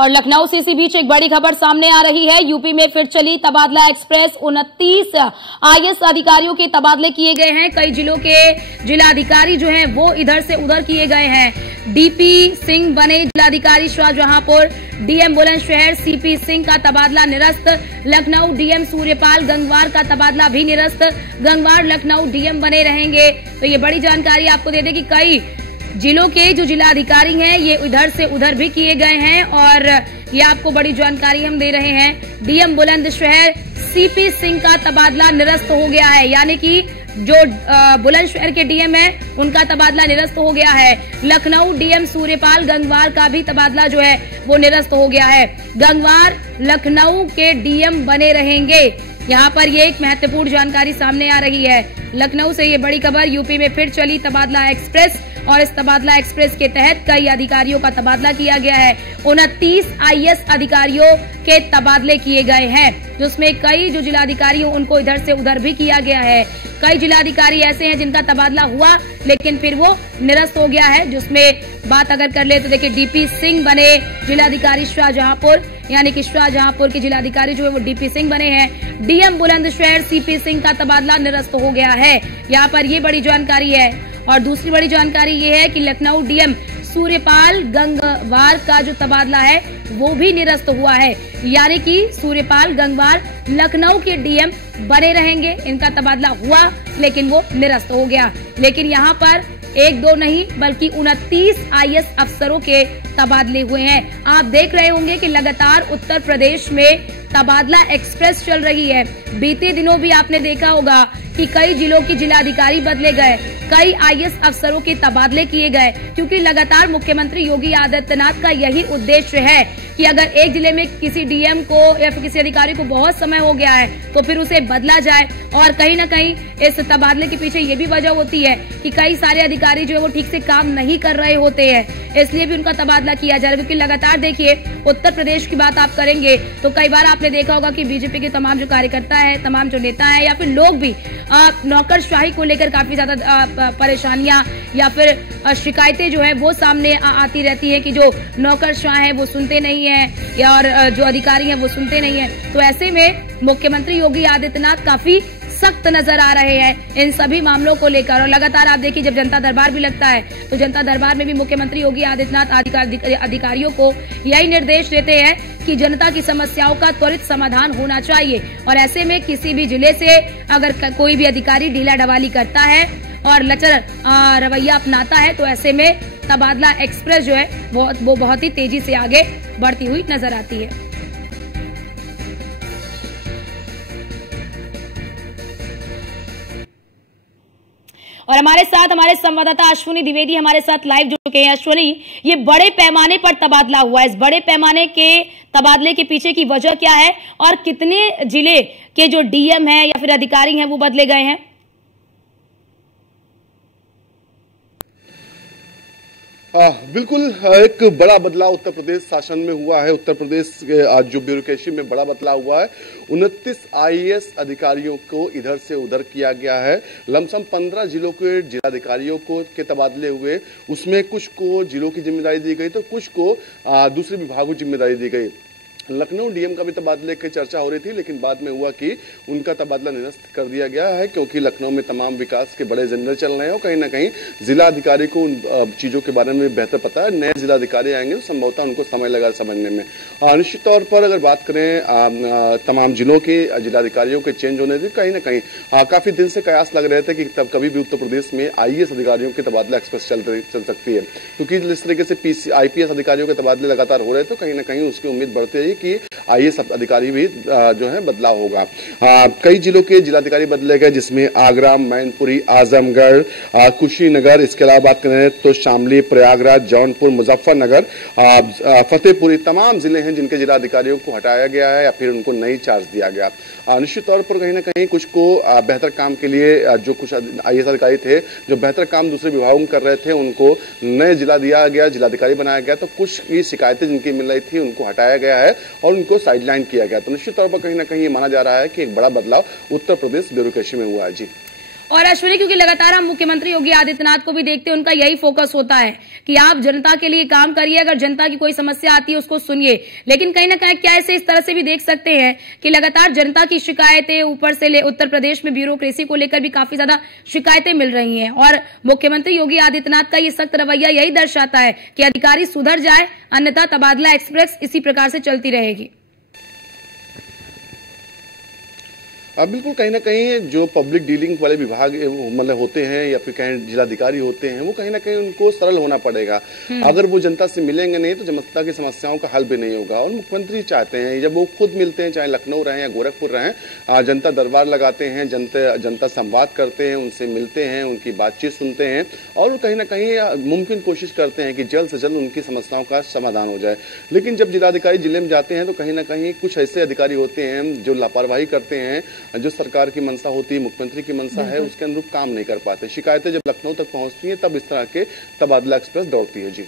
और लखनऊ से इसी बीच एक बड़ी खबर सामने आ रही है। यूपी में फिर चली तबादला एक्सप्रेस। 29 आईएएस अधिकारियों के तबादले किए गए हैं। कई जिलों के जिलाधिकारी जो हैं वो इधर से उधर किए गए हैं। डीपी सिंह बने जिलाधिकारी शाहजहांपुर। डीएम बुलंदशहर सीपी सिंह का तबादला निरस्त। लखनऊ डीएम सूर्यपाल गंगवार का तबादला भी निरस्त। गंगवार लखनऊ डीएम बने रहेंगे। तो ये बड़ी जानकारी आपको दे दें कि कई जिलों के जो जिलाधिकारी हैं ये इधर से उधर भी किए गए हैं और ये आपको बड़ी जानकारी हम दे रहे हैं। डीएम बुलंदशहर सीपी सिंह का तबादला निरस्त हो गया है, यानी कि जो बुलंदशहर के डीएम है उनका तबादला निरस्त हो गया है। लखनऊ डीएम सूर्यपाल गंगवार का भी तबादला जो है वो निरस्त हो गया है। गंगवार लखनऊ के डीएम बने रहेंगे। यहाँ पर ये एक महत्वपूर्ण जानकारी सामने आ रही है। लखनऊ से ये बड़ी खबर। यूपी में फिर चली तबादला एक्सप्रेस और इस तबादला एक्सप्रेस के तहत कई अधिकारियों का तबादला किया गया है। 29 आईएएस अधिकारियों के तबादले किए गए हैं, जिसमें कई जो जिलाधिकारी उनको इधर से उधर भी किया गया है। कई जिलाधिकारी ऐसे हैं जिनका तबादला हुआ लेकिन फिर वो निरस्त हो गया है। जिसमें बात अगर कर ले तो देखिए डीपी सिंह बने जिलाधिकारी शाहजहांपुर, यानी कि शाहजहांपुर के जिलाधिकारी जो है वो डीपी सिंह बने हैं। डीएम बुलंदशहर सीपी सिंह का तबादला निरस्त हो गया है। यहाँ पर ये बड़ी जानकारी है। और दूसरी बड़ी जानकारी ये है कि लखनऊ डीएम सूर्यपाल गंगवार का जो तबादला है वो भी निरस्त हुआ है, यानी कि सूर्यपाल गंगवार लखनऊ के डीएम बने रहेंगे। इनका तबादला हुआ लेकिन वो निरस्त हो गया। लेकिन यहाँ पर एक दो नहीं बल्कि 29 आईएएस अफसरों के तबादले हुए हैं। आप देख रहे होंगे कि लगातार उत्तर प्रदेश में तबादला एक्सप्रेस चल रही है। बीते दिनों भी आपने देखा होगा कि कई जिलों के जिलाधिकारी बदले गए, कई आईएएस अफसरों के तबादले किए गए, क्योंकि लगातार मुख्यमंत्री योगी आदित्यनाथ का यही उद्देश्य है कि अगर एक जिले में किसी डीएम को या फिर किसी अधिकारी को बहुत समय हो गया है तो फिर उसे बदला जाए। और कहीं न कहीं इस तबादले के पीछे ये भी वजह होती है कि कई सारे अधिकारी जो है वो ठीक से काम नहीं कर रहे होते हैं, इसलिए भी उनका तबादला किया जा रहा है। क्योंकि लगातार देखिए उत्तर प्रदेश की बात आप करेंगे तो कई बार आपने देखा होगा कि बीजेपी के तमाम जो कार्यकर्ता है, तमाम जो नेता है या फिर लोग भी नौकरशाही को लेकर काफी ज्यादा परेशानियां या फिर शिकायतें जो है वो सामने आती रहती है कि जो नौकरशाह है वो सुनते नहीं है या और जो अधिकारी हैं वो सुनते नहीं है। तो ऐसे में मुख्यमंत्री योगी आदित्यनाथ काफी सख्त नजर आ रहे हैं इन सभी मामलों को लेकर। और लगातार आप देखिए जब जनता दरबार भी लगता है तो जनता दरबार में भी मुख्यमंत्री योगी आदित्यनाथ अधिकारियों को यही निर्देश देते हैं कि जनता की समस्याओं का त्वरित समाधान होना चाहिए। और ऐसे में किसी भी जिले से अगर कोई भी अधिकारी ढीला ढवाली करता है और लचर रवैया अपनाता है तो ऐसे में तबादला एक्सप्रेस जो है वो बहुत ही तेजी से आगे बढ़ती हुई नजर आती है। और हमारे साथ हमारे संवाददाता अश्विनी द्विवेदी हमारे साथ लाइव जुड़ चुके हैं। अश्विनी, ये बड़े पैमाने पर तबादला हुआ है, इस बड़े पैमाने के तबादले के पीछे की वजह क्या है और कितने जिले के जो डीएम हैं या फिर अधिकारी हैं वो बदले गए हैं? बिल्कुल एक बड़ा बदलाव उत्तर प्रदेश शासन में हुआ है। उत्तर प्रदेश के आज जो ब्यूरोक्रेसी में बड़ा बदलाव हुआ है। 29 आईएएस अधिकारियों को इधर से उधर किया गया है। लमसम 15 जिलों के जिलाधिकारियों को के तबादले हुए, उसमें कुछ को जिलों की जिम्मेदारी दी गई तो कुछ को दूसरे विभागों की जिम्मेदारी दी गई। लखनऊ डीएम का भी तबादले की चर्चा हो रही थी लेकिन बाद में हुआ कि उनका तबादला निरस्त कर दिया गया है, क्योंकि लखनऊ में तमाम विकास के बड़े एजेंडे चल रहे हैं और कहीं ना कहीं जिला अधिकारी को उन चीजों के बारे में बेहतर पता है। नए जिलाधिकारी आएंगे तो संभवतः उनको समय लगा समझने में। निश्चित तौर पर अगर बात करें तमाम जिलों के जिलाधिकारियों के चेंज होने से कहीं ना कहीं काफी दिन से कयास लग रहे थे कि तब कभी भी उत्तर प्रदेश में आईएएस अधिकारियों की तबादला एक्सप्रेस चल सकती है, क्योंकि जिस तरीके से आईपीएस अधिकारियों के तबादले लगातार हो रहे थे कहीं ना कहीं उसकी उम्मीद बढ़ती रही कि आईएएस अधिकारी भी जो है बदलाव होगा। कई जिलों के जिलाधिकारी बदले गए, जिसमें आगरा, मैनपुरी, आजमगढ़, कुशीनगर, इसके अलावा बात करें तो शामली, प्रयागराज, जौनपुर, मुजफ्फरनगर, फतेहपुरी, तमाम जिले हैं जिनके जिलाधिकारियों को हटाया गया है या फिर उनको नई चार्ज दिया गया। निश्चित तौर पर कहीं ना कहीं कुछ को बेहतर काम के लिए जो कुछ आईएएस अधिकारी थे जो बेहतर काम दूसरे विभागों में कर रहे थे उनको नए जिला दिया गया, जिलाधिकारी बनाया गया। तो कुछ की शिकायतें जिनकी मिल रही थी उनको हटाया गया है और उनको साइडलाइन किया गया। तो निश्चित तौर पर कहीं ना कहीं ये माना जा रहा है कि एक बड़ा बदलाव उत्तर प्रदेश ब्यूरोक्रेसी में हुआ है। जी और अश्विनी, क्योंकि लगातार हम मुख्यमंत्री योगी आदित्यनाथ को भी देखते हैं, उनका यही फोकस होता है कि आप जनता के लिए काम करिए, अगर जनता की कोई समस्या आती है उसको सुनिए। लेकिन कहीं ना कहीं क्या इसे इस तरह से भी देख सकते हैं कि लगातार जनता की शिकायतें, ऊपर से उत्तर प्रदेश में ब्यूरोक्रेसी को लेकर भी काफी ज्यादा शिकायतें मिल रही हैं, और मुख्यमंत्री योगी आदित्यनाथ का ये सख्त रवैया यही दर्शाता है कि अधिकारी सुधर जाए, अन्यथा तबादला एक्सप्रेस इसी प्रकार से चलती रहेगी। बिल्कुल, कहीं ना कहीं जो पब्लिक डीलिंग वाले विभाग मतलब होते हैं या फिर कहीं जिलाधिकारी होते हैं, वो कहीं ना कहीं उनको सरल होना पड़ेगा। अगर वो जनता से मिलेंगे नहीं तो जनता की समस्याओं का हल भी नहीं होगा। और मुख्यमंत्री चाहते हैं जब वो खुद मिलते हैं, चाहे लखनऊ रहें या गोरखपुर रहें, जनता दरबार लगाते हैं, जनता संवाद करते हैं, उनसे मिलते हैं, उनकी बातचीत सुनते हैं और कहीं ना कहीं मुमकिन कोशिश करते हैं कि जल्द से जल्द उनकी समस्याओं का समाधान हो जाए। लेकिन जब जिलाधिकारी जिले में जाते हैं तो कहीं ना कहीं कुछ ऐसे अधिकारी होते हैं जो लापरवाही करते हैं, जो सरकार की मंशा होती है, मुख्यमंत्री की मंशा है, उसके अनुरूप काम नहीं कर पाते। शिकायतें जब लखनऊ तक पहुंचती हैं तब इस तरह के तबादला एक्सप्रेस दौड़ती है। जी,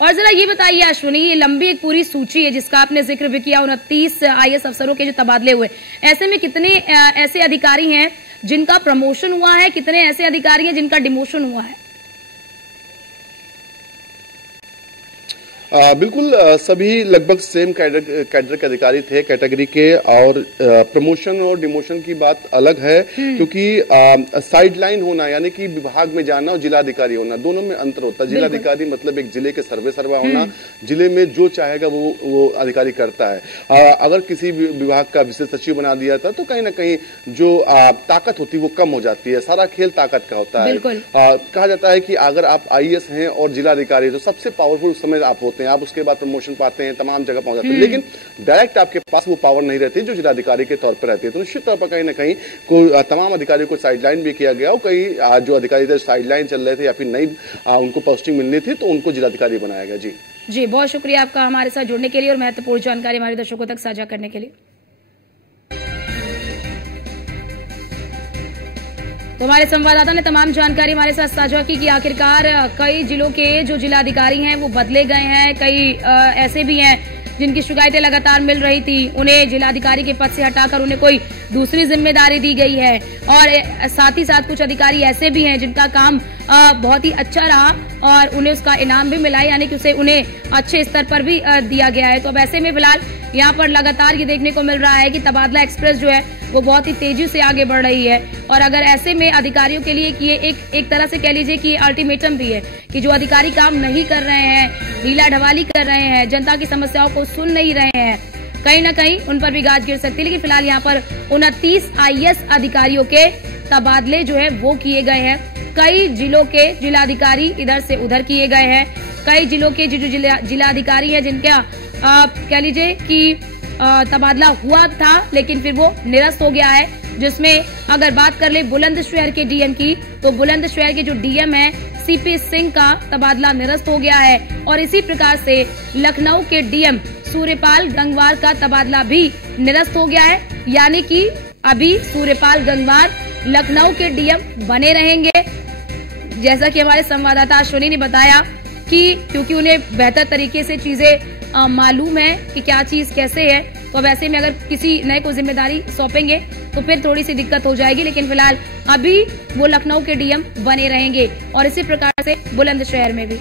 और जरा ये बताइए अश्विनी, ये लंबी एक पूरी सूची है जिसका आपने जिक्र भी किया, 29 IAS अफसरों के जो तबादले हुए, ऐसे में कितने ऐसे अधिकारी हैं जिनका प्रमोशन हुआ है, कितने ऐसे अधिकारी हैं जिनका डिमोशन हुआ है? बिल्कुल, सभी लगभग सेम कैडर के अधिकारी थे, कैटेगरी के। और प्रमोशन और डिमोशन की बात अलग है, क्योंकि साइडलाइन होना यानी कि विभाग में जाना और जिलाधिकारी होना, दोनों में अंतर होता है। जिलाधिकारी मतलब एक जिले के सर्वा होना, जिले में जो चाहेगा वो अधिकारी करता है। अगर किसी विभाग का विशेष सचिव बना दिया था तो कहीं ना कहीं जो ताकत होती है वो कम हो जाती है। सारा खेल ताकत का होता है। कहा जाता है कि अगर आप IAS हैं और जिलाधिकारी तो सबसे पावरफुल समय आप होते हैं, आप उसके बाद प्रमोशन पाते हैं, तमाम जगह पहुंच जाते हैं, लेकिन डायरेक्ट आपके पास वो पावर नहीं रहती जो जिलाधिकारी के तौर पर रहती है। तो निश्चित तौर पर कहीं ना कहीं तमाम अधिकारियों को साइडलाइन भी किया गया और कई जो अधिकारी थे साइडलाइन चल रहे थे या फिर नई उनको पोस्टिंग मिलनी थी तो उनको जिलाधिकारी बनाया गया। जी, बहुत शुक्रिया आपका हमारे साथ जुड़ने के लिए और महत्वपूर्ण जानकारी हमारे दर्शकों तक साझा करने के लिए। तो हमारे संवाददाता ने तमाम जानकारी हमारे साथ साझा की कि आखिरकार कई जिलों के जो जिलाधिकारी हैं वो बदले गए हैं, कई ऐसे भी हैं जिनकी शिकायतें लगातार मिल रही थी, उन्हें जिलाधिकारी के पद से हटाकर उन्हें कोई दूसरी जिम्मेदारी दी गई है। और साथ ही साथ कुछ अधिकारी ऐसे भी हैं जिनका काम बहुत ही अच्छा रहा और उन्हें उसका इनाम भी मिला है, यानी कि उन्हें अच्छे स्तर पर भी दिया गया है। तो अब ऐसे में फिलहाल यहाँ पर लगातार ये देखने को मिल रहा है कि तबादला एक्सप्रेस जो है वो बहुत ही तेजी से आगे बढ़ रही है। और अगर ऐसे में अधिकारियों के लिए ये एक तरह से कह लीजिए कि अल्टीमेटम भी है कि जो अधिकारी काम नहीं कर रहे हैं, ढीला ढवाली कर रहे हैं, जनता की समस्याओं को सुन नहीं रहे हैं, कहीं ना कहीं उन पर भी गाज गिर सकती है। लेकिन फिलहाल यहाँ पर 29 IAS अधिकारियों के तबादले जो है वो किए गए हैं। कई जिलों के जिलाधिकारी इधर से उधर किए गए हैं। कई जिलों के जो जिलाधिकारी है जिनका कह लीजिए कि तबादला हुआ था लेकिन फिर वो निरस्त हो गया है, जिसमें अगर बात कर ले बुलंदशहर के DM की तो बुलंदशहर के जो DM है CP सिंह का तबादला निरस्त हो गया है। और इसी प्रकार से लखनऊ के DM सूर्यपाल गंगवार का तबादला भी निरस्त हो गया है, यानी कि अभी सूर्यपाल गंगवार लखनऊ के DM बने रहेंगे। जैसा कि हमारे संवाददाता अश्विनी ने बताया कि क्योंकि उन्हें बेहतर तरीके से चीजें मालूम है कि क्या चीज कैसे है, तो वैसे में अगर किसी नए को जिम्मेदारी सौंपेंगे तो फिर थोड़ी सी दिक्कत हो जाएगी। लेकिन फिलहाल अभी वो लखनऊ के DM बने रहेंगे और इसी प्रकार से बुलंदशहर में भी।